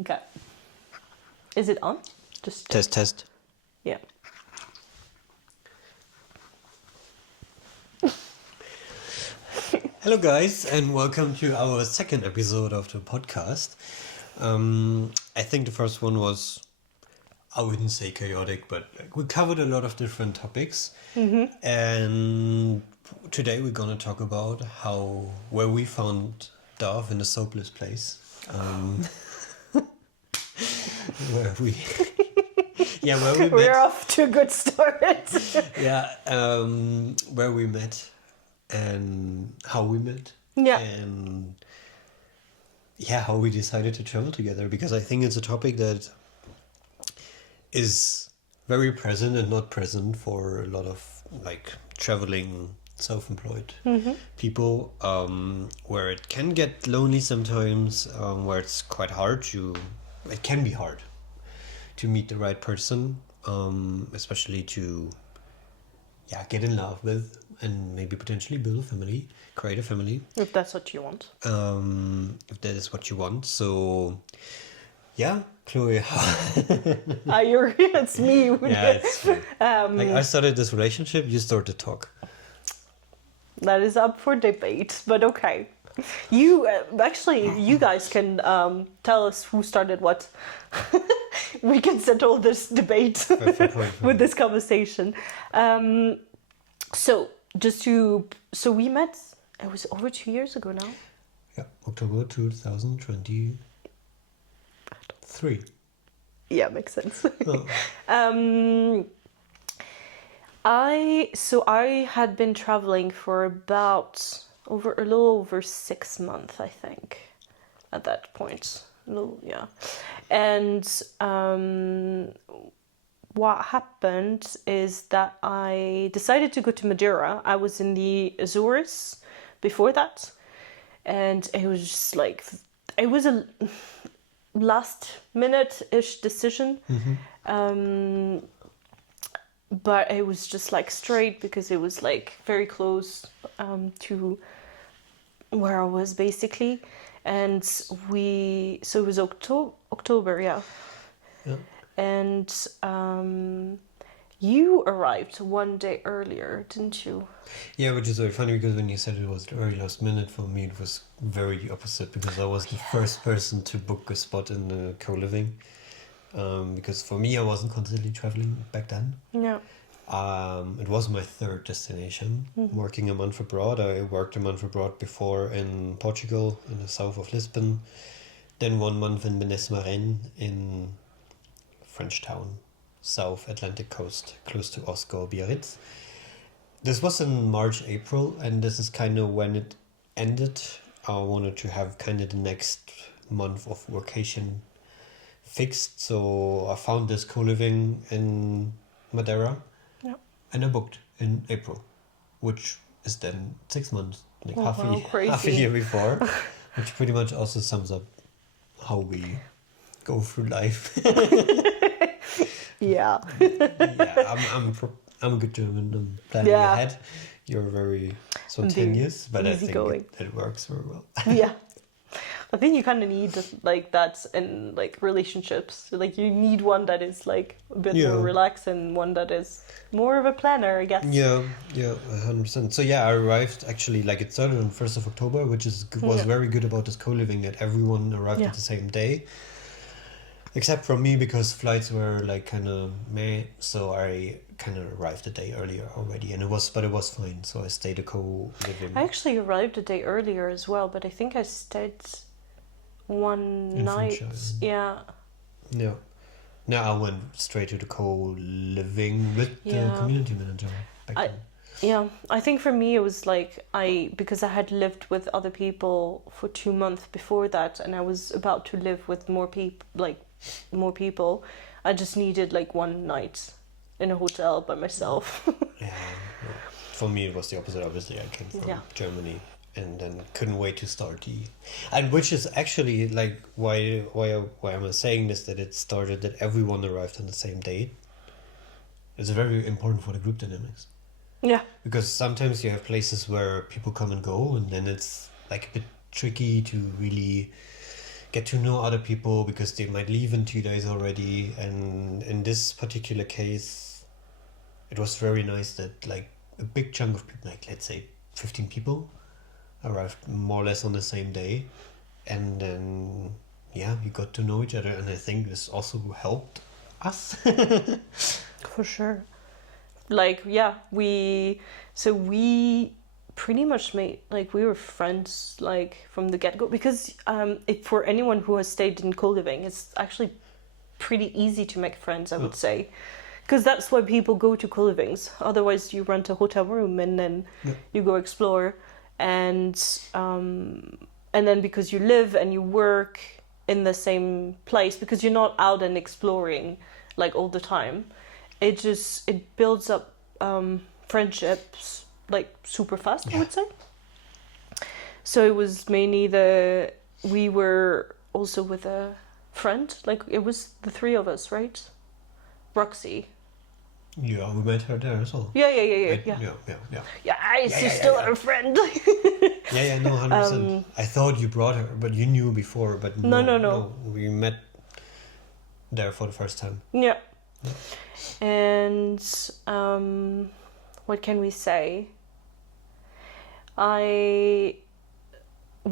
Okay. Is it on? Just Test. Yeah. Hello guys, and welcome to our second episode of the podcast. I think the first one was, I wouldn't say chaotic, but we covered a lot of different topics. And today we're gonna talk about where we found Dove in a soapless place. Where we We're met. off to a good start. Where we met and how we met. Yeah. And how we decided to travel together, because I think it's a topic that is very present and not present for a lot of traveling self-employed people, where it can get lonely sometimes, where it's quite hard it can be hard to meet the right person, especially to get in love with and maybe potentially build a family, create a family. If that's what you want. If that is what you want. So, Chloe. It's me. It's true. I started this relationship, you start to talk. That is up for debate, but okay. You guys can tell us who started what. We can settle this debate with this conversation. So we met. It was over 2 years ago now. Yeah, October 2023. Yeah, makes sense. Oh. I had been traveling for about a little over 6 months, I think, at that point. And what happened is that I decided to go to Madeira. I was in the Azores before that, and it was just it was a last minute-ish decision. But it was just straight, because it was very close to where I was basically. And it was October, yeah. And you arrived one day earlier, didn't you? Yeah, which is very funny, because when you said it was the very last minute, for me it was very the opposite, because I was the first person to book a spot in the co-living. Because for me, I wasn't constantly traveling back then. Yeah. It was my third destination, working a month abroad. I worked a month abroad before in Portugal, in the south of Lisbon. Then 1 month in Madeira, in French town, South Atlantic coast, close to Osco, Biarritz. This was in March, April, and this is kind of when it ended. I wanted to have kind of the next month of vacation fixed, so I found this co-living in Madeira, and I booked in April, which is then 6 months, half a year before, which pretty much also sums up how we go through life. Yeah. I'm a good German. I'm planning ahead. You're very spontaneous, but I think it works very well. Yeah. I think you kind of need that in relationships. You need one that is a bit more relaxed, and one that is more of a planner, I guess. Yeah, 100%. So I arrived actually, it started on 1st of October, which was very good about this co-living, that everyone arrived at the same day. Except for me, because flights were kind of meh, so I kind of arrived a day earlier already, but it was fine. So I stayed a co-living. I actually arrived a day earlier as well, but I think I stayed one night. Yeah. No, I went straight to the co-living with the community manager back then. Yeah, I think for me it was because I had lived with other people for 2 months before that, and I was about to live with more people. I just needed 1 night in a hotel by myself. For me it was the opposite. Obviously, I came from Germany, and then couldn't wait to start and which is actually why am I saying this, that it started that everyone arrived on the same day. It's very important for the group dynamics. Yeah. Because sometimes you have places where people come and go, and then it's a bit tricky to really get to know other people because they might leave in 2 days already. And in this particular case, it was very nice that like a big chunk of people, like let's say 15 people, arrived more or less on the same day. And then, yeah, we got to know each other. And I think this also helped us. For sure. Like, yeah, we pretty much made, like, we were friends, like, from the get-go, because if for anyone who has stayed in co-living, it's actually pretty easy to make friends, I would say, because that's why people go to co-livings. Otherwise you rent a hotel room and then you go explore, and then because you live and you work in the same place, because you're not out and exploring like all the time, it builds up friendships like super fast, I would say. So it was mainly we were also with a friend, like it was the three of us, right? Roxy. Yeah, we met her there as well. Yeah. She's still our friend. No, 100%. I thought you brought her, but you knew before, but no. We met there for the first time. Yeah. And what can we say?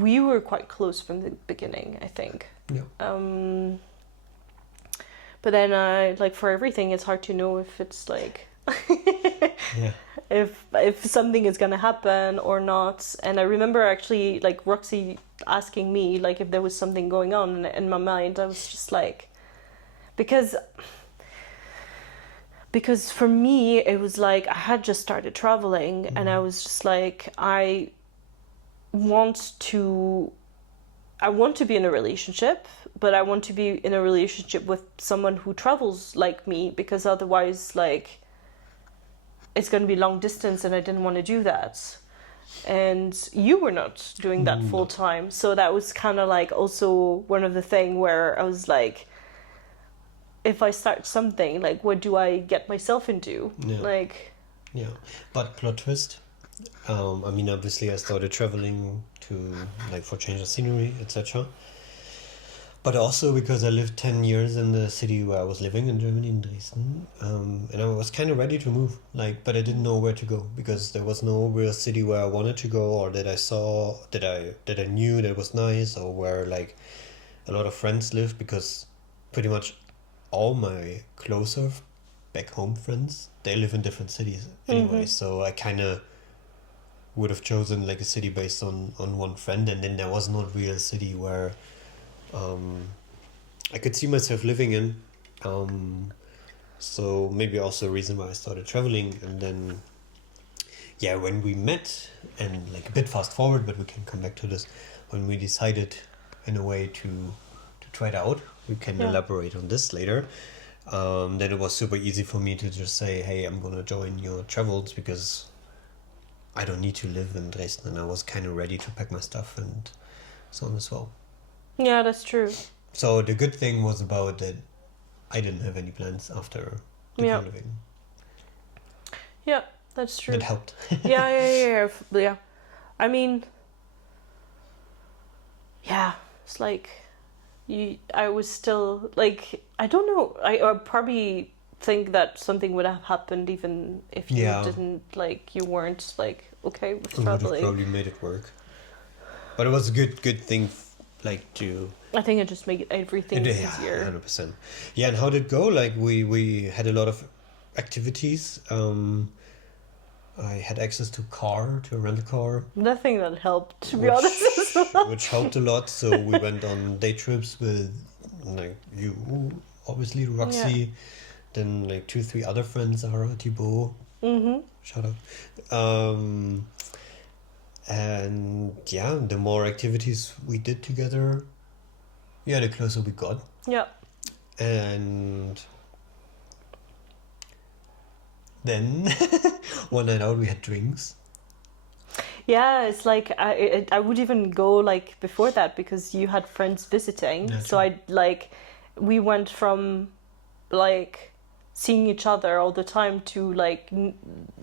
We were quite close from the beginning, I think. Yeah. But then, like for everything, it's hard to know if it's like, if something is gonna happen or not. And I remember actually like Roxy asking me like if there was something going on in my mind. I was just like, because for me it was like I had just started traveling, and I was just like, I want to be in a relationship, but I want to be in a relationship with someone who travels like me, because otherwise like it's going to be long distance, and I didn't want to do that. And you were not doing that full time, so that was kind of like also one of the thing where I was like, if I start something, like what do I get myself into? But plot twist, I mean, obviously I started traveling to like for change of scenery, etc. But also because I lived 10 years in the city where I was living in Germany, in Dresden, and I was kind of ready to move, like, but I didn't know where to go, because there was no real city where I wanted to go, or that I saw, that I knew that was nice, or where like a lot of friends lived, because pretty much all my closer back home friends, they live in different cities anyway. So I kind of would have chosen like a city based on one friend, and then there was not really a city where I could see myself living in. So maybe also a reason why I started traveling. And then when we met, and like a bit fast forward, but we can come back to this, when we decided in a way to try it out, we can elaborate on this later. Then it was super easy for me to just say, hey, I'm gonna join your travels, because I don't need to live in Dresden, and I was kind of ready to pack my stuff and so on as well. Yeah, that's true. So the good thing was about that I didn't have any plans after the co-living. Yeah, that's true. That helped. Yeah. I mean, it's like I was still like, I don't know. I probably think that something would have happened even if you didn't, like, you weren't like okay with traveling. Would have probably made it work. But it was a good thing, like, to... I think it just made everything easier. 100%. Yeah, and how did it go? Like, we had a lot of activities. I had access to a rental car. Nothing that helped, to be honest. Which helped a lot. So we went on day trips with, like, you, obviously, Roxy, then like 2-3 other friends, Zara, Thibaut. Shout out. And the more activities we did together, the closer we got. Yeah. And then one night out we had drinks. Yeah, it's like I would even go like before that, because you had friends visiting. Yeah, so we went from like seeing each other all the time to like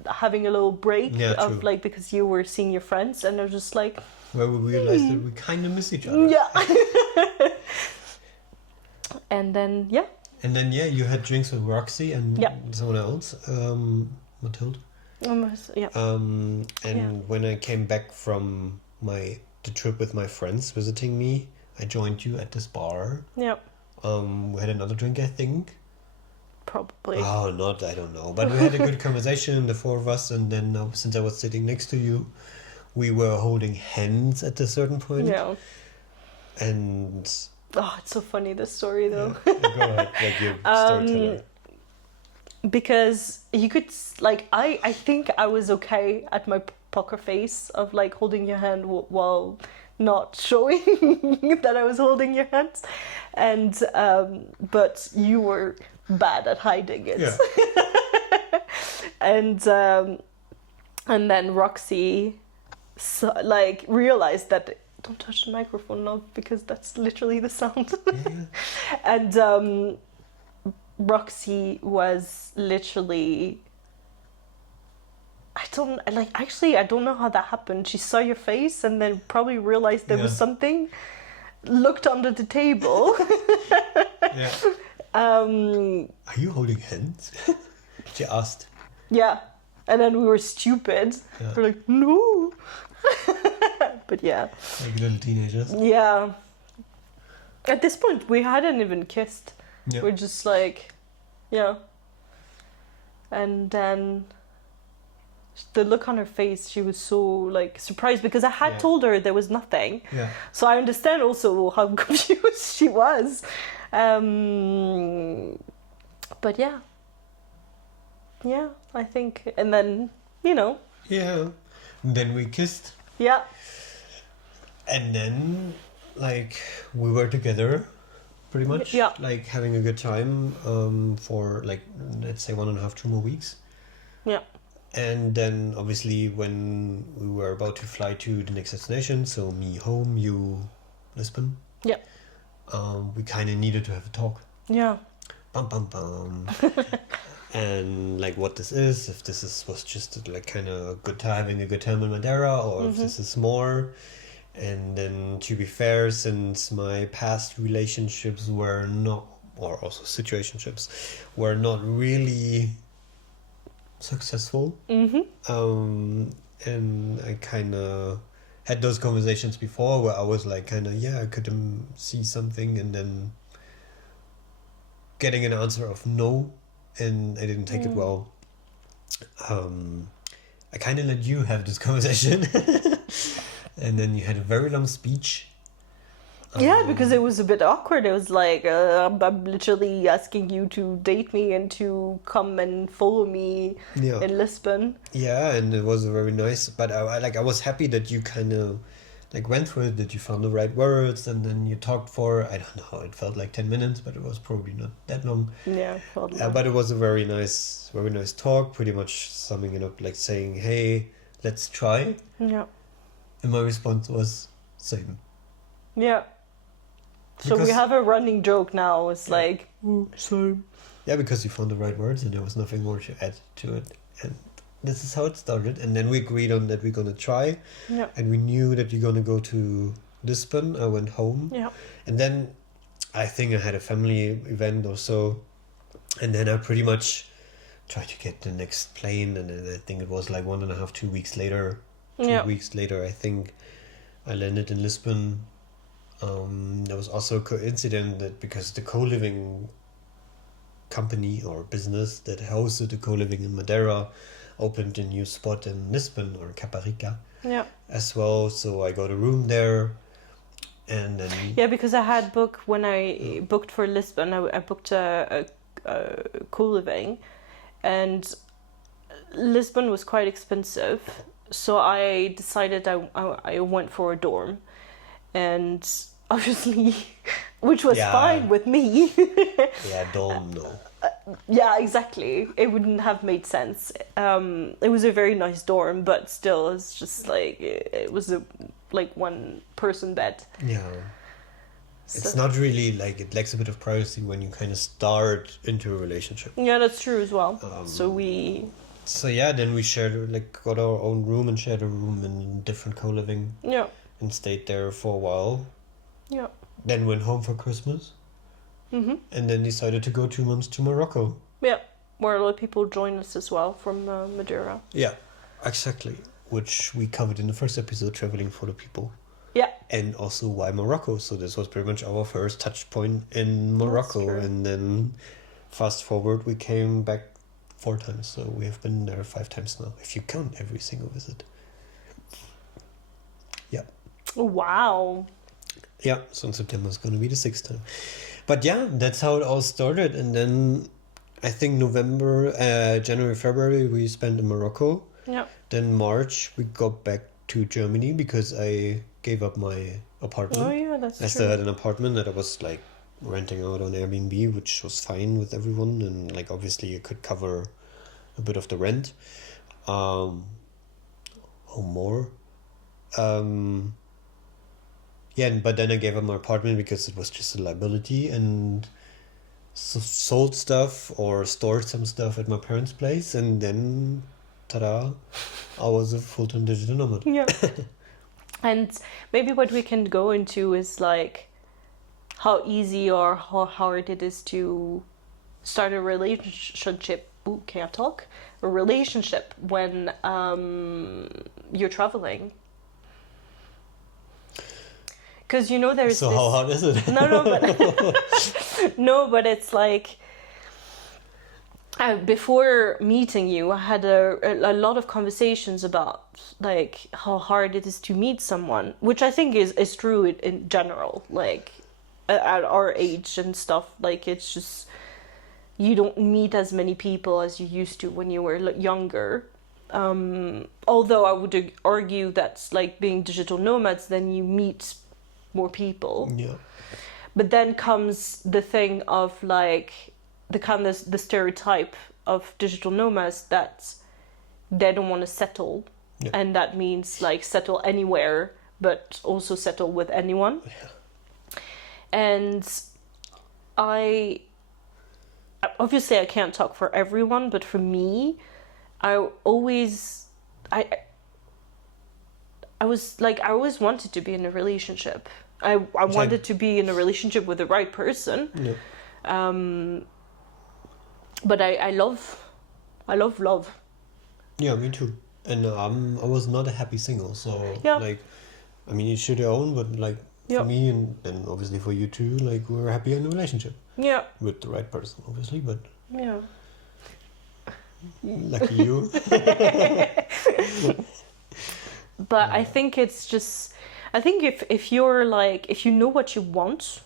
having a little break of like, because you were seeing your friends, and I was just like, where we realized that we kind of miss each other. Yeah. And then, yeah. And then, yeah, you had drinks with Roxy and Yeah. someone else, Mathilde. Yeah. And when I came back from the trip with my friends visiting me, I joined you at this bar. Yeah. We had another drink, I think. Probably. Oh, I don't know. But we had a good conversation, the four of us, and then since I was sitting next to you, we were holding hands at a certain point. Yeah. And... Oh, it's so funny, this story, though. Yeah. Go ahead, like you storyteller. Because you could, like, I think I was okay at my poker face of, like, holding your hand while not showing that I was holding your hands. And, but you were bad at hiding it. Yeah. And then Roxy, realized that, don't touch the microphone now, because that's literally the sound. Yeah. And, Roxy was literally, I don't know how that happened. She saw your face and then probably realized there was something, looked under the table. Yeah. Are you holding hands? She asked. Yeah. And then we were stupid. Yeah. We're like, no. But yeah. Like little teenagers. Yeah. At this point, we hadn't even kissed. Yeah. We're just like, yeah. And then the look on her face, she was so like surprised because I had told her there was nothing. Yeah. So I understand also how confused she was. But yeah. Yeah, I think. And then, Yeah. And then we kissed. Yeah. And then, like, we were together, pretty much. Yeah. Like, having a good time for, like, let's say 1.5, 2 more weeks. Yeah. And then, obviously, when we were about to fly to the next destination, so me home, you Lisbon. Yeah. We kind of needed to have a talk. Yeah. Bum, bum, bum. And, like, what this is, if this was just, like, kind of having a good time in Madeira, or if this is more. And then, to be fair, since my past relationships were not, or also situationships, were not really successful. And I kind of had those conversations before where I was like, kind of, I could see something, and then getting an answer of no, and I didn't take it well. I kind of let you have this conversation. And then you had a very long speech. Yeah, because it was a bit awkward. It was like, I'm literally asking you to date me and to come and follow me in Lisbon. Yeah, and it was very nice. But I was happy that you kind of like went through it, that you found the right words, and then you talked for, I don't know, it felt like 10 minutes, but it was probably not that long. Yeah, but it was a very nice talk, pretty much summing it up, like saying, hey, let's try. Yeah. And my response was, same. Yeah. So we have a running joke now. It's like, same. Yeah, because you found the right words and there was nothing more to add to it. And this is how it started. And then we agreed on that we're going to try. Yeah. And we knew that you're going to go to Lisbon. I went home. Yeah. And then I think I had a family event or so. And then I pretty much tried to get the next plane. And then I think it was like 1.5, 2 weeks later. 2 weeks later, I think I landed in Lisbon. There was also a coincidence that because the co-living company or business that hosted the co-living in Madeira opened a new spot in Lisbon or Caparica as well. So I got a room there. And then... Yeah, because I had booked, when I booked for Lisbon, I booked a co-living. And Lisbon was quite expensive. So I decided I went for a dorm. And obviously, which was fine with me. Dorm, no. Yeah, exactly. It wouldn't have made sense. It was a very nice dorm, but still, it's just like, it was a one person bed. Yeah. So. It's not really like, it lacks a bit of privacy when you kind of start into a relationship. Yeah, that's true as well. So yeah, then we shared, got our own room and shared a room in different co-living. Yeah. And stayed there for a while. Yeah. Then went home for Christmas. and then decided to go 2 months to Morocco. Yeah, where a lot of people join us as well from Madeira. Yeah, exactly. Which we covered in the first episode, traveling for the people. Yeah. And also why Morocco. So this was pretty much our first touch point in Morocco. And then fast forward, we came back 4 times. So we have been there 5 times now, if you count every single visit. Yeah. Wow. Yeah, so in September is going to be the 6th time. But yeah, that's how it all started. And then I think November, January, February, we spent in Morocco. Yeah. Then March, we got back to Germany because I gave up my apartment. Oh yeah, that's true. I still had an apartment that I was like renting out on Airbnb, which was fine with everyone. And like obviously it could cover a bit of the rent. Or more. Yeah, but then I gave up my apartment because it was just a liability and sold stuff or stored some stuff at my parents' place, and then ta-da, I was a full-time digital nomad. Yeah. And maybe what we can go into is like how easy or how hard it is to start a relationship. Ooh, can I talk? A relationship when you're traveling. Because you know there's So how hard is it? No, but it's like before meeting you, I had a lot of conversations about like how hard it is to meet someone, which I think is true in general. Like at our age and stuff, like it's just you don't meet as many people as you used to when you were younger. Although I would argue that like being digital nomads, then you meet more people. Yeah. But then comes the thing of like the stereotype of digital nomads that they don't want to settle. Yeah. And that means like settle anywhere but also settle with anyone. Yeah. And I can't talk for everyone, but for me, I always wanted to be in a relationship. I wanted to be in a relationship with the right person. Yeah. But I love love. Yeah, me too. And I was not a happy single, so like, I mean, each to their own, but like for me and obviously for you too, like we were happy in a relationship. Yeah. With the right person, obviously, but yeah. Lucky you. But I think it's just, I think if you're like, if you know what you want.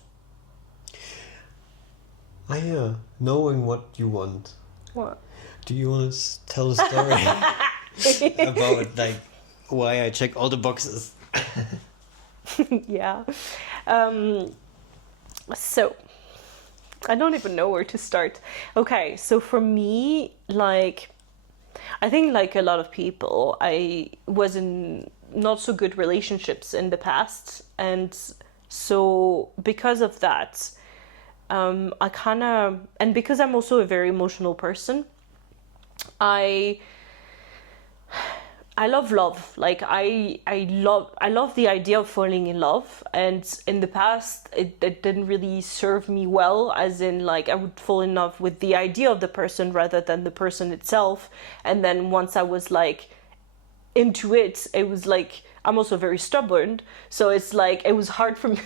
Knowing what you want. What? Do you want to tell a story about like why I check all the boxes? Yeah. So I don't even know where to start. Okay, so for me, like, I think like a lot of people, I was in not so good relationships in the past, and so because of that, I kind of, and because I'm also a very emotional person, I love love. Like I love the idea of falling in love, and in the past it didn't really serve me well, as in like I would fall in love with the idea of the person rather than the person itself. And then once I was like into it, it was like, I'm also very stubborn, so it's like it was hard for me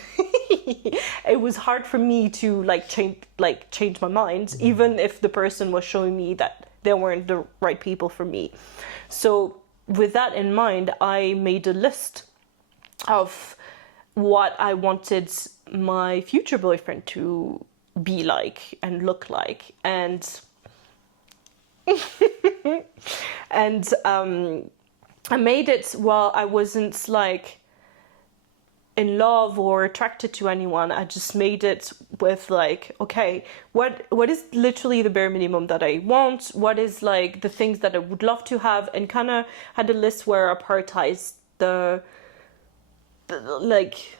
it was hard for me to change my mind, even if the person was showing me that they weren't the right people for me. So with that in mind, I made a list of what I wanted my future boyfriend to be like and look like, and and I made it while I wasn't like in love or attracted to anyone. I just made it with like, okay, what is literally the bare minimum that I want? What is like the things that I would love to have? And kind of had a list where I prioritized the like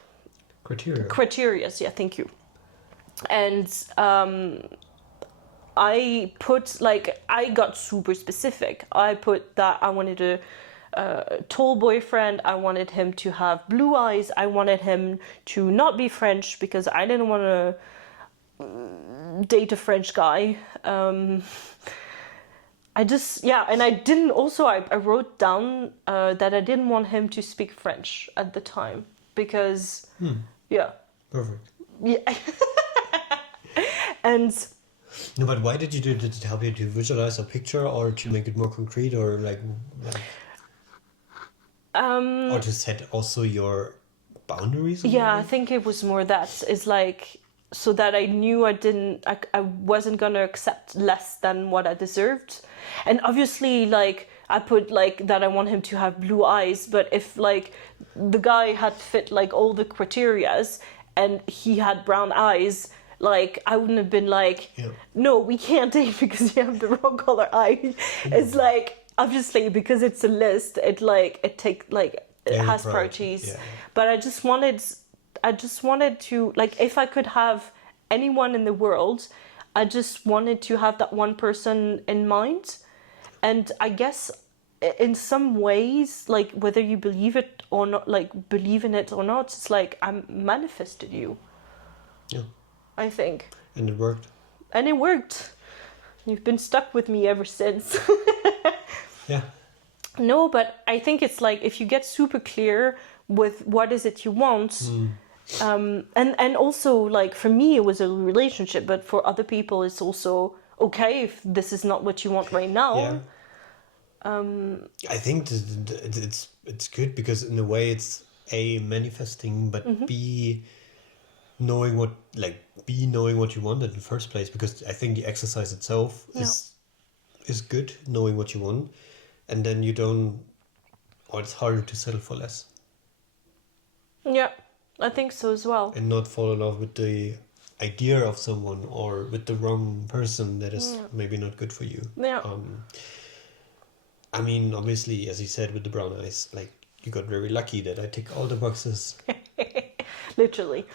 criteria. Yeah, thank you. And I put like, I got super specific. I put that I wanted a tall boyfriend. I wanted him to have blue eyes. I wanted him to not be French because I didn't want to date a French guy. And I didn't also, I wrote down that I didn't want him to speak French at the time because, yeah. Perfect. Yeah. And no, but why did you do it? Did it help you to visualize a picture or to make it more concrete or like or to set also your boundaries? Yeah, I think it was more that. It's like so that I knew I wasn't gonna accept less than what I deserved. And obviously, like, I put, like, that I want him to have blue eyes, but if, like, the guy had fit, like, all the criterias and he had brown eyes, like, I wouldn't have been like, no, we can't date because you have the wrong color eye. It's like, obviously, because it's a list, it has priorities. Yeah. But I just wanted to, like, if I could have anyone in the world, I just wanted to have that one person in mind. And I guess in some ways, like, whether you believe it or not, like, believe in it or not, it's like I manifested you. Yeah. I think. And it worked. And it worked. You've been stuck with me ever since. Yeah. No, but I think it's like if you get super clear with what is it you want, and also, like, for me it was a relationship, but for other people it's also okay if this is not what you want right now. Yeah. I think it's good because in a way it's A, manifesting, but B, knowing what you wanted in the first place, because I think the exercise itself is good, knowing what you want, and then it's harder to settle for less. Yeah, I think so as well. And not fall in love with the idea of someone or with the wrong person that is maybe not good for you. Yeah. I mean, obviously, as you said, with the brown eyes, like, you got very lucky that I tick all the boxes. Literally.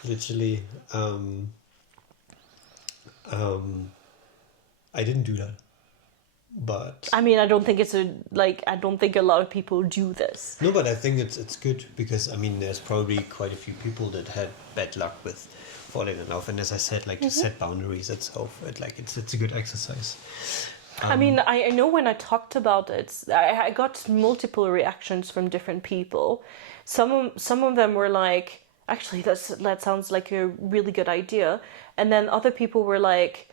I didn't do that. But I mean, I don't think I don't think a lot of people do this. No, but I think it's good because, I mean, there's probably quite a few people that had bad luck with falling in love, and as I said, like, to set boundaries itself, it's a good exercise. I mean, I know when I talked about it, I got multiple reactions from different people. Some of them were like, actually, that sounds like a really good idea, and then other people were like,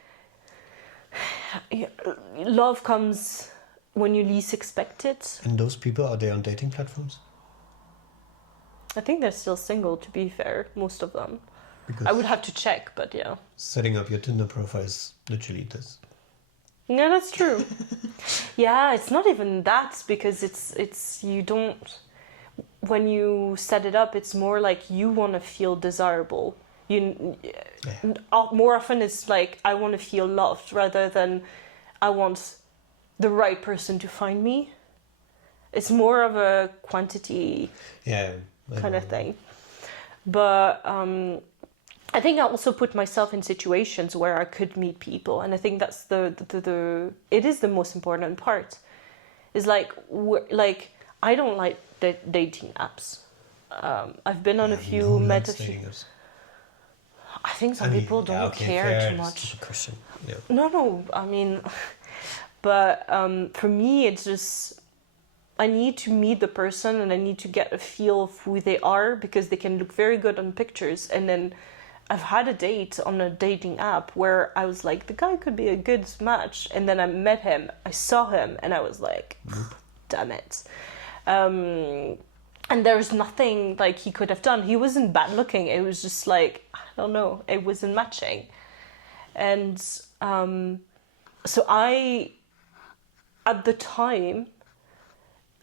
love comes when you least expect it. And those people, are they on dating platforms? I think they're still single, to be fair, most of them. Because I would have to check, but yeah. Setting up your Tinder profile is literally this. Yeah, that's true. Yeah, it's not even that, because it's you don't, when you set it up, it's more like you want to feel desirable. More often it's like I want to feel loved rather than I want the right person to find me. It's more of a quantity kind of thing. But I think I also put myself in situations where I could meet people, and I think that's it is the most important part. Is like I don't like dating apps. I've been on a few, met a few. I think some people don't care too much. Yeah. No, I mean, but for me, it's just I need to meet the person and I need to get a feel of who they are, because they can look very good on pictures. And then I've had a date on a dating app where I was like, the guy could be a good match, and then I met him, I saw him, and I was like, damn it. And there was nothing like he could have done. He wasn't bad looking. It was just like, I don't know, it wasn't matching. And so I, at the time,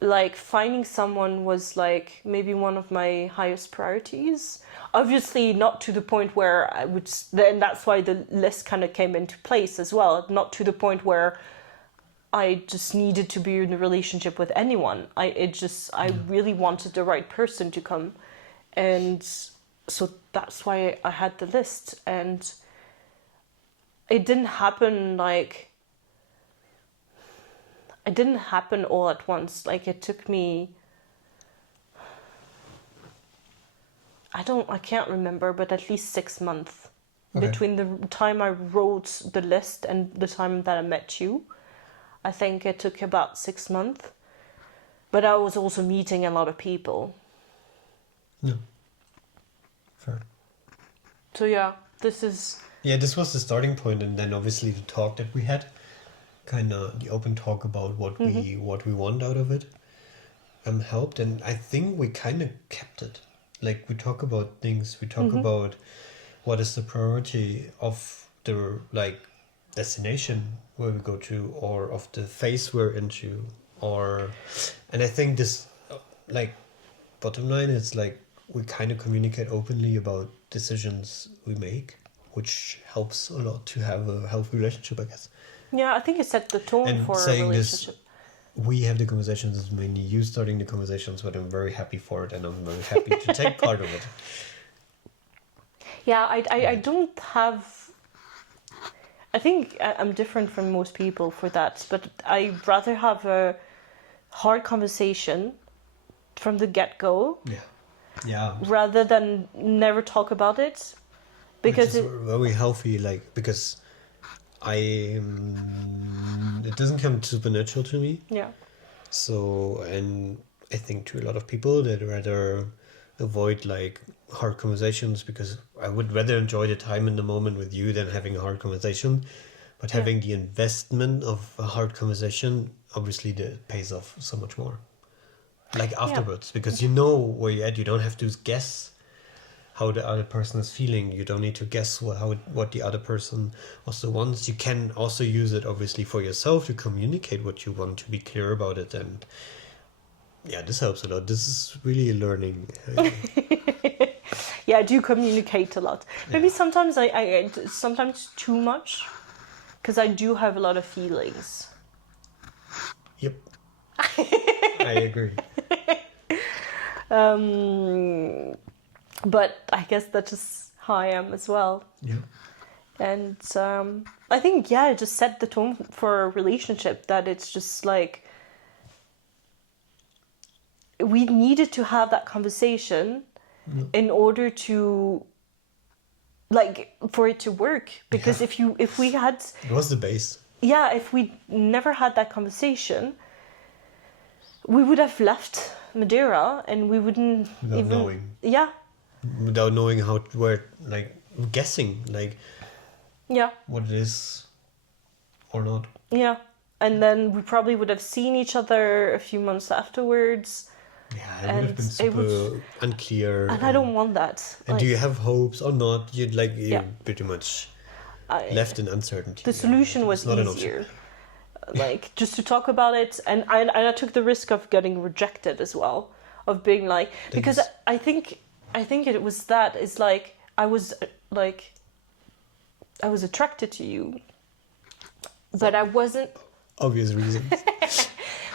like, finding someone was like maybe one of my highest priorities. Obviously not to the point where I would, then that's why the list kind of came into place as well. Not to the point where I just needed to be in a relationship with anyone. I really wanted the right person to come. And so that's why I had the list. And it didn't happen all at once. Like, it took me, I can't remember, but at least 6 months Okay. between the time I wrote the list and the time that I met you. I think it took about 6 months. But I was also meeting a lot of people. No. Fair. So yeah, this is... Yeah, this was the starting point, and then obviously the talk that we had, kind of the open talk about what we want out of it, helped, and I think we kind of kept it. Like, we talk about things, we talk about what is the priority of the destination where we go to, or of the phase we're into, and I think this bottom line is we kind of communicate openly about decisions we make, which helps a lot to have a healthy relationship, I guess. Yeah, I think it set the tone And for a saying relationship. We have the conversations, it's mainly you starting the conversations, but I'm very happy for it, and I'm very happy to take part of it. Yeah, I don't have... I think I'm different from most people for that, but I rather have a hard conversation from the get-go Yeah. rather than never talk about it. Because Which is very healthy, because it doesn't come supernatural to me. Yeah. So, and I think to a lot of people they'd rather avoid hard conversations, because I would rather enjoy the time in the moment with you than having a hard conversation. But having the investment of a hard conversation, obviously that pays off so much more. Afterwards, because you know where you're at, you don't have to guess how the other person is feeling. You don't need to guess what the other person also wants. You can also use it obviously for yourself to communicate what you want, to be clear about it, and yeah, this helps a lot. This is really a learning. Yeah, I do communicate a lot. Maybe sometimes I sometimes too much, because I do have a lot of feelings. Yep. I agree. But I guess that's just how I am as well. Yeah. And I think, it just set the tone for a relationship, that it's just we needed to have that conversation in order to for it to work, because if we had... It was the base. Yeah, if we never had that conversation, we would have left Madeira and we wouldn't Without knowing. Yeah. Without knowing guessing what it is or not. Yeah. And then we probably would have seen each other a few months afterwards. Yeah, it would have been super unclear. And I don't want that. And do you have hopes or not? You'd pretty much left in uncertainty. The solution was easier. Just to talk about it, and I took the risk of getting rejected as well, of being because I think it was that, it's I was attracted to you, but I wasn't... Obvious reasons.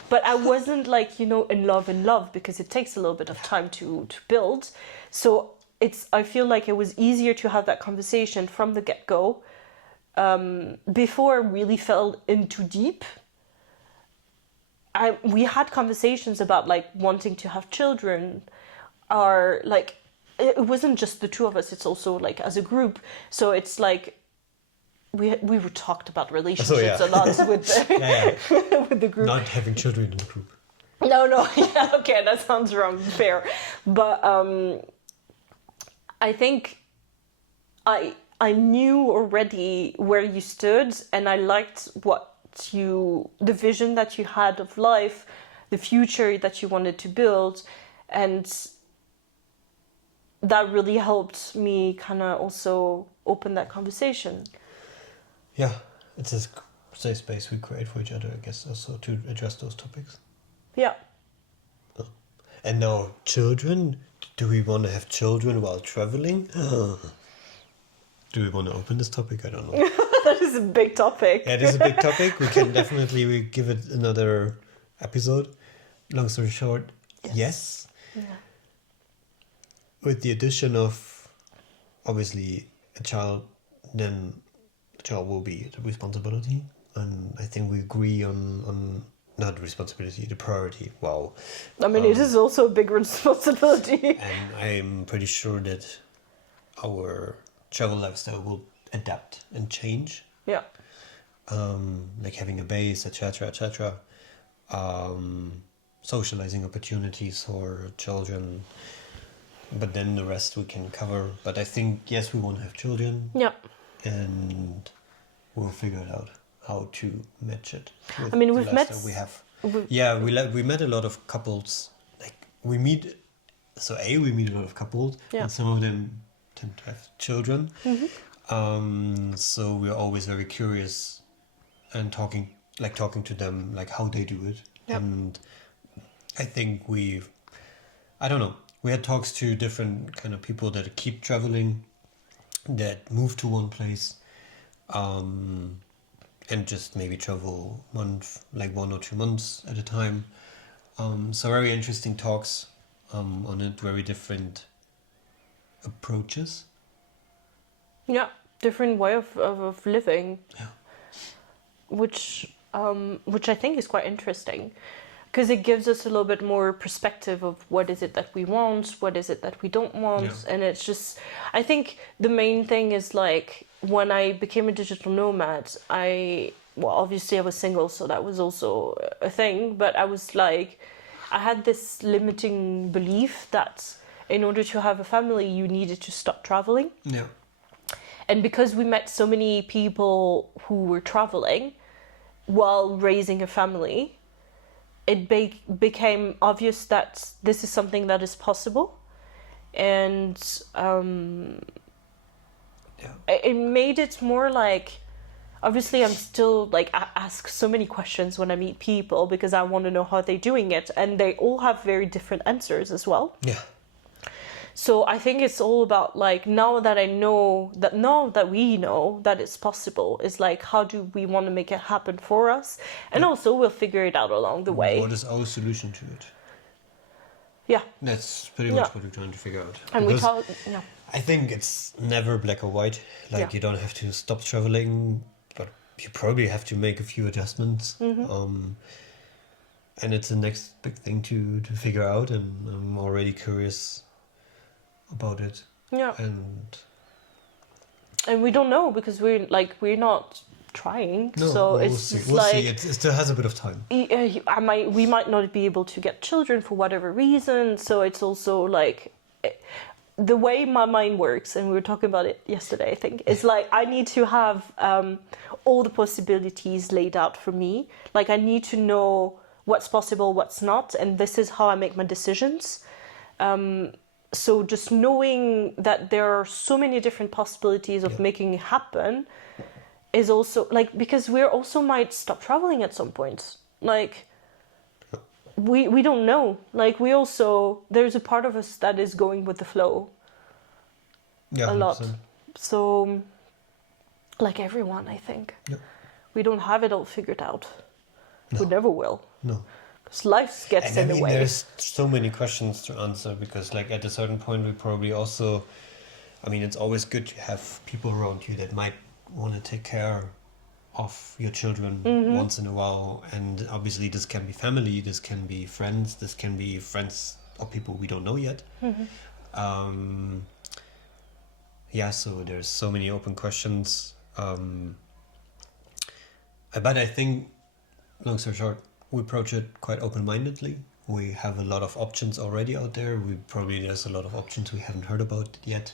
But I wasn't in love, because it takes a little bit of time to build. So I feel like it was easier to have that conversation from the get-go, before I really fell in too deep. We had conversations about wanting to have children, or it wasn't just the two of us, it's also as a group. So it's we were talked about relationships a lot with the, with the group. Not having children in the group. No, yeah, okay, that sounds wrong, fair. But I think I knew already where you stood, and I liked the vision that you had of life, the future that you wanted to build, and that really helped me kind of also open that conversation. Yeah, it's a safe space we create for each other, I guess, also to address those topics. Yeah. And now, children? Do we want to have children while traveling? Do we want to open this topic? I don't know. That is a big topic. Yeah, it is a big topic. We can definitely give it another episode. Long story short, yes. Yeah. With the addition of, obviously, a child, then the child will be the responsibility. And I think we agree on not the responsibility, the priority. Wow. I mean, it is also a big responsibility. And I'm pretty sure that our travel lifestyle will adapt and change, Yeah. like having a base, etc., etc. Socializing opportunities for children, but then the rest we can cover. But I think, yes, we want to have children, Yeah. and we'll figure it out how to match it with I mean, the we've met. lifestyle we have. we- Yeah, we met a lot of couples. Like we meet, we meet a lot of couples, Yeah. and some of them tend to have children. So we're always very curious and talking to them, like how they do it. Yeah. And I think I don't know, we had talks to different kind of people that keep traveling, that move to one place, and just maybe travel 1 or 2 months at a time. So very interesting talks on it, very different approaches. Yeah. Different way of living. Yeah. Which I think is quite interesting, because it gives us a little bit more perspective of what is it that we want, what is it that we don't want. Yeah. And it's just, I think the main thing is like when I became a digital nomad, obviously I was single, so that was also a thing, but I was like, I had this limiting belief that in order to have a family you needed to stop traveling. Yeah. And because we met so many people who were traveling while raising a family, it became obvious that this is something that is possible. And it made it more like, obviously I'm still like, I ask so many questions when I meet people because I want to know how they're doing it. And they all have very different answers as well. Yeah. So I think it's all about like, now that we know that it's possible, is like, how do we want to make it happen for us? And also we'll figure it out along the way. What is our solution to it? Yeah. That's pretty much what we're trying to figure out. And Because yeah. I think it's never black or white. Like you don't have to stop traveling, but you probably have to make a few adjustments. And it's the next big thing to figure out, and I'm already curious about it. Yeah. And we don't know because we're not trying. No, so we'll it's see. just We'll like, see. It still has a bit of time. we might not be able to get children for whatever reason. So it's also like, the way my mind works, and we were talking about it yesterday, I think, is like I need to have all the possibilities laid out for me. Like I need to know what's possible, what's not, and this is how I make my decisions. So just knowing that there are so many different possibilities of making it happen is also like, because we also might stop traveling at some point. Like we don't know. Like there's a part of us that is going with the flow. Yeah, a lot. 100%. So like everyone, I think. Yeah. We don't have it all figured out. No. We never will. No. Because life gets in the way. There's so many questions to answer, because like at a certain point we probably also, it's always good to have people around you that might want to take care of your children once in a while. And obviously this can be family, this can be friends, this can be friends or people we don't know yet. So there's so many open questions. But I think, long story short, we approach it quite open-mindedly. We have a lot of options already out there. There's a lot of options we haven't heard about yet.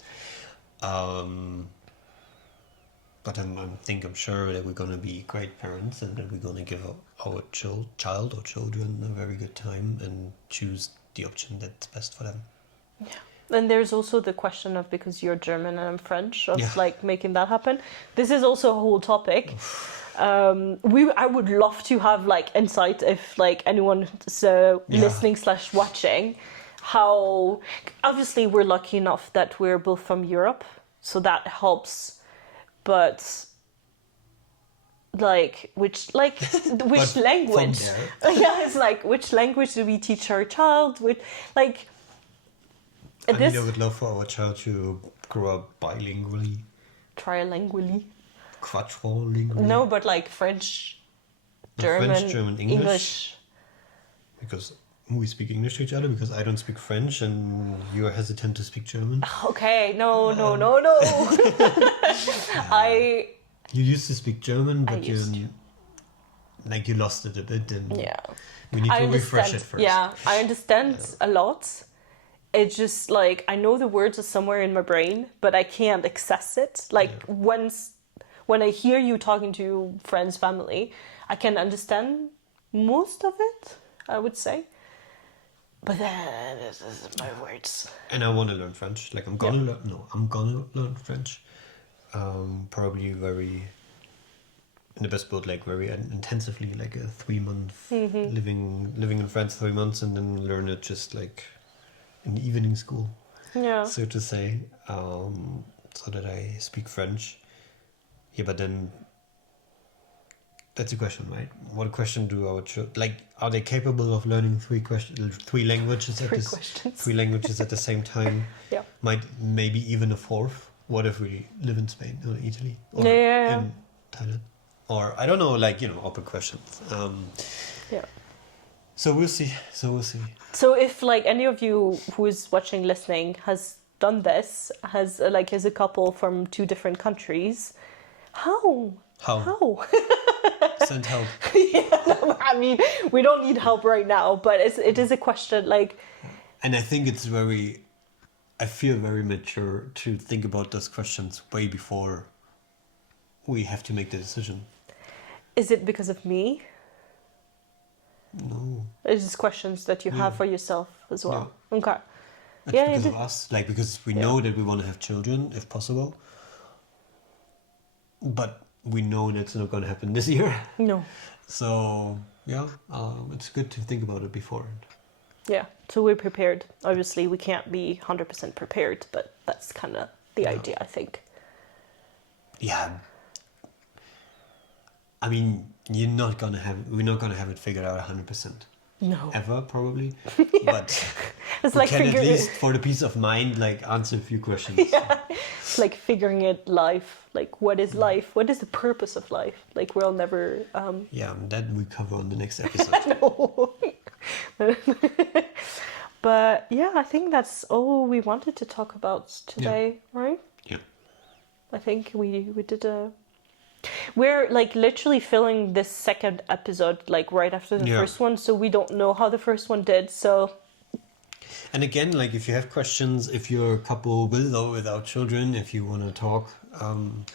But I'm sure that we're going to be great parents, and that we're going to give our child or children a very good time and choose the option that's best for them. Yeah. And there's also the question of, because you're German and I'm French, of like making that happen. This is also a whole topic. I would love to have like insight if like anyone listening / watching, how obviously we're lucky enough that we're both from Europe, so that helps, but like which language it's like, which language do we teach our child? With like I would love for our child to grow up bilingually, trilingually. Quadrilingually. No, but like French, German, French, German, English. English. Because we speak English to each other because I don't speak French and you are hesitant to speak German. Okay, no. You used to speak German, but you used to. like you lost it a bit, and Yeah. we need I to refresh it understand. first. Yeah, I understand a lot. It's just like I know the words are somewhere in my brain, but I can't access it. Like when I hear you talking to friends, family, I can understand most of it, I would say. But then this is my words. And I want to learn French. Like I'm gonna I'm gonna learn French. Probably very in the best boat, like very intensively, like a 3 month living in France 3 months, and then learn it just like in the evening school, Yeah. so to say, so that I speak French. Yeah, but then that's a question, right? What question do our children like? Are they capable of learning three languages three languages at the same time? Yeah. Maybe even a fourth. What if we live in Spain or Italy or Yeah. in Thailand? Or I don't know, like, open questions. Yeah. So we'll see. So if like any of you who is watching, listening, has done this, has a couple from 2 different countries, how? Send help. Yeah, I mean, we don't need help right now, but it is a question like. And I think I feel very mature to think about those questions way before we have to make the decision. Is it because of me? No. It's just questions that you have for yourself as well. Yeah. Okay. It's Yeah, because of us, like, because we know that we want to have children if possible, but we know that's not going to happen this year. No. So yeah, it's good to think about it before. Yeah, so we're prepared. Obviously, we can't be 100% prepared, but that's kind of the idea, I think. Yeah. I mean, we're not gonna have it figured out 100%. No. Ever, probably. But It's we like can at least, for the peace of mind, like, answer a few questions. Yeah. It's like figuring it life. Like, what is life? What is the purpose of life? Like, we'll never... Yeah, that we cover on the next episode. No. But yeah, I think that's all we wanted to talk about today, right? Yeah. I think we did a... We're like literally filming this second episode like right after the first one, so we don't know how the first one did, so... And again, like, if you have questions, if you're a couple with or without children, if you want to talk...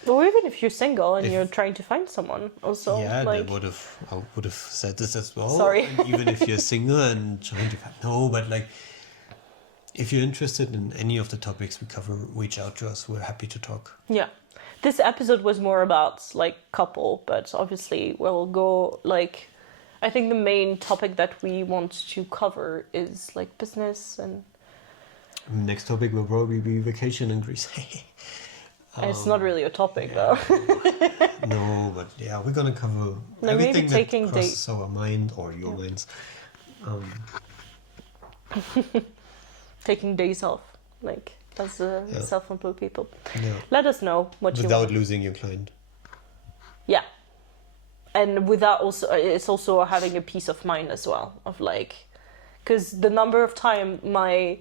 or even if you're single and you're trying to find someone also. Yeah, like... I would have said this as well. Sorry. Even if you're single and trying to find... No, but like, if you're interested in any of the topics we cover, reach out to us. We're happy to talk. Yeah. This episode was more about like couple, but obviously we'll go like... I think the main topic that we want to cover is like business and... Next topic will probably be vacation in Greece. It's not really a topic though. No, but yeah, we're gonna cover everything that crosses our mind or your minds. Taking days off, like as self-employed people. Yeah. Let us know what you want. Without losing your client. Yeah. And without also, it's also having a peace of mind as well, of like, because the number of time my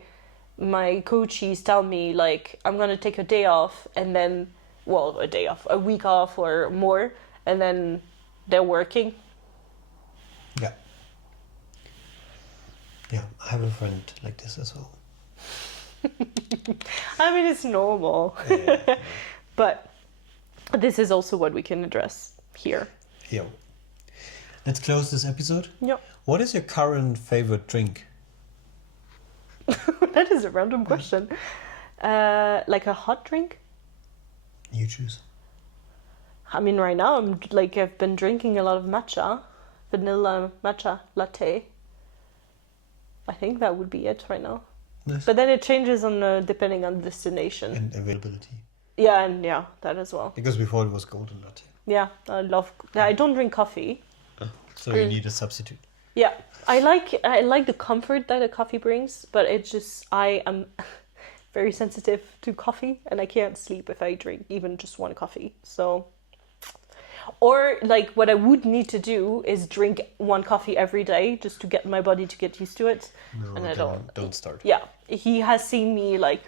coaches tell me like, I'm gonna take a day off, and then, well, a week off or more, and then they're working. Yeah. Yeah, I have a friend like this as well. I mean, it's normal. Yeah. But this is also what we can address here. Yeah. Let's close this episode. Yeah. What is your current favorite drink? That is a random question. Like a hot drink? You choose. I mean, right now I've been drinking a lot of matcha, vanilla matcha latte. I think that would be it right now. Nice. But then it changes on depending on the destination. And availability. Yeah, and yeah, that as well. Because before it was golden latte. Yeah, I don't drink coffee. So you need a substitute. Yeah, I like the comfort that a coffee brings, but it's just I am very sensitive to coffee, and I can't sleep if I drink even just one coffee. So Or like what I would need to do is drink one coffee every day just to get my body to get used to it. No, And I don't start. Yeah, he has seen me like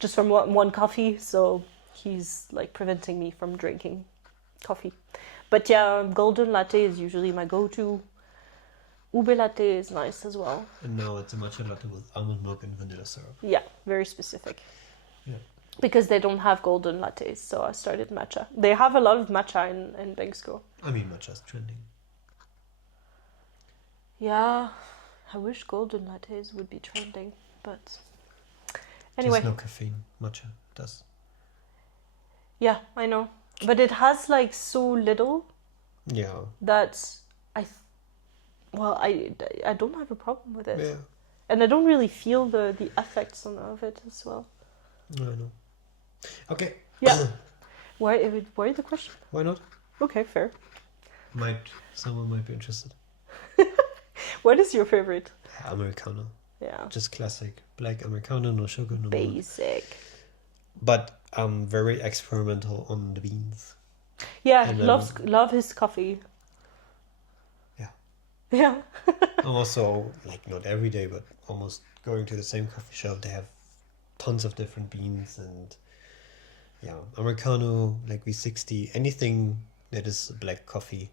just from one coffee, so he's like preventing me from drinking coffee. But yeah, golden latte is usually my go-to. Ube latte is nice as well. And now it's a matcha latte with almond milk and vanilla syrup. Yeah, very specific. Yeah. Because they don't have golden lattes, so I started matcha. They have a lot of matcha in Bengsko. I mean, matcha's trending. Yeah, I wish golden lattes would be trending, but anyway. There's no caffeine. Matcha does. Yeah, I know. But it has like so little Yeah. that I don't have a problem with it. Yeah. And I don't really feel the effects of it as well. I know. Okay. Yeah. Why the question? Why not? Okay, fair. Someone might be interested. What is your favorite? Americano. Yeah. Just classic. Black Americano, no sugar, no milk. Basic. But very experimental on the beans. Yeah, And then- love his coffee. Yeah. Yeah. I'm also, like, not every day, but almost going to the same coffee shop. They have tons of different beans and, yeah, Americano, like V60, anything that is black coffee.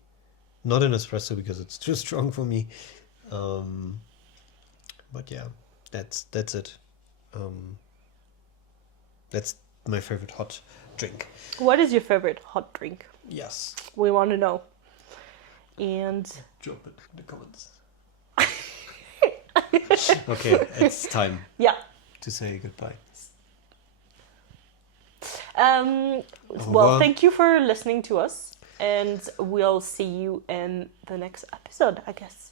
Not an espresso because it's too strong for me. But yeah, that's it. That's my favorite hot drink. What is your favorite hot drink? Yes. We want to know. And Drop it in the comments. Okay, it's time yeah. to say goodbye. Well, revoir. thank you for listening to us, and we'll see you in the next episode, I guess,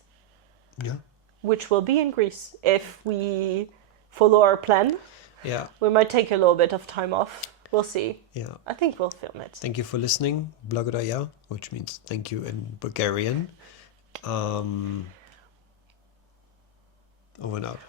Yeah. which will be in Greece if we follow our plan. Yeah. We might take a little bit of time off. We'll see. Yeah. I think we'll film it. Thank you for listening, Blagodaja, which means thank you in Bulgarian. Over and out.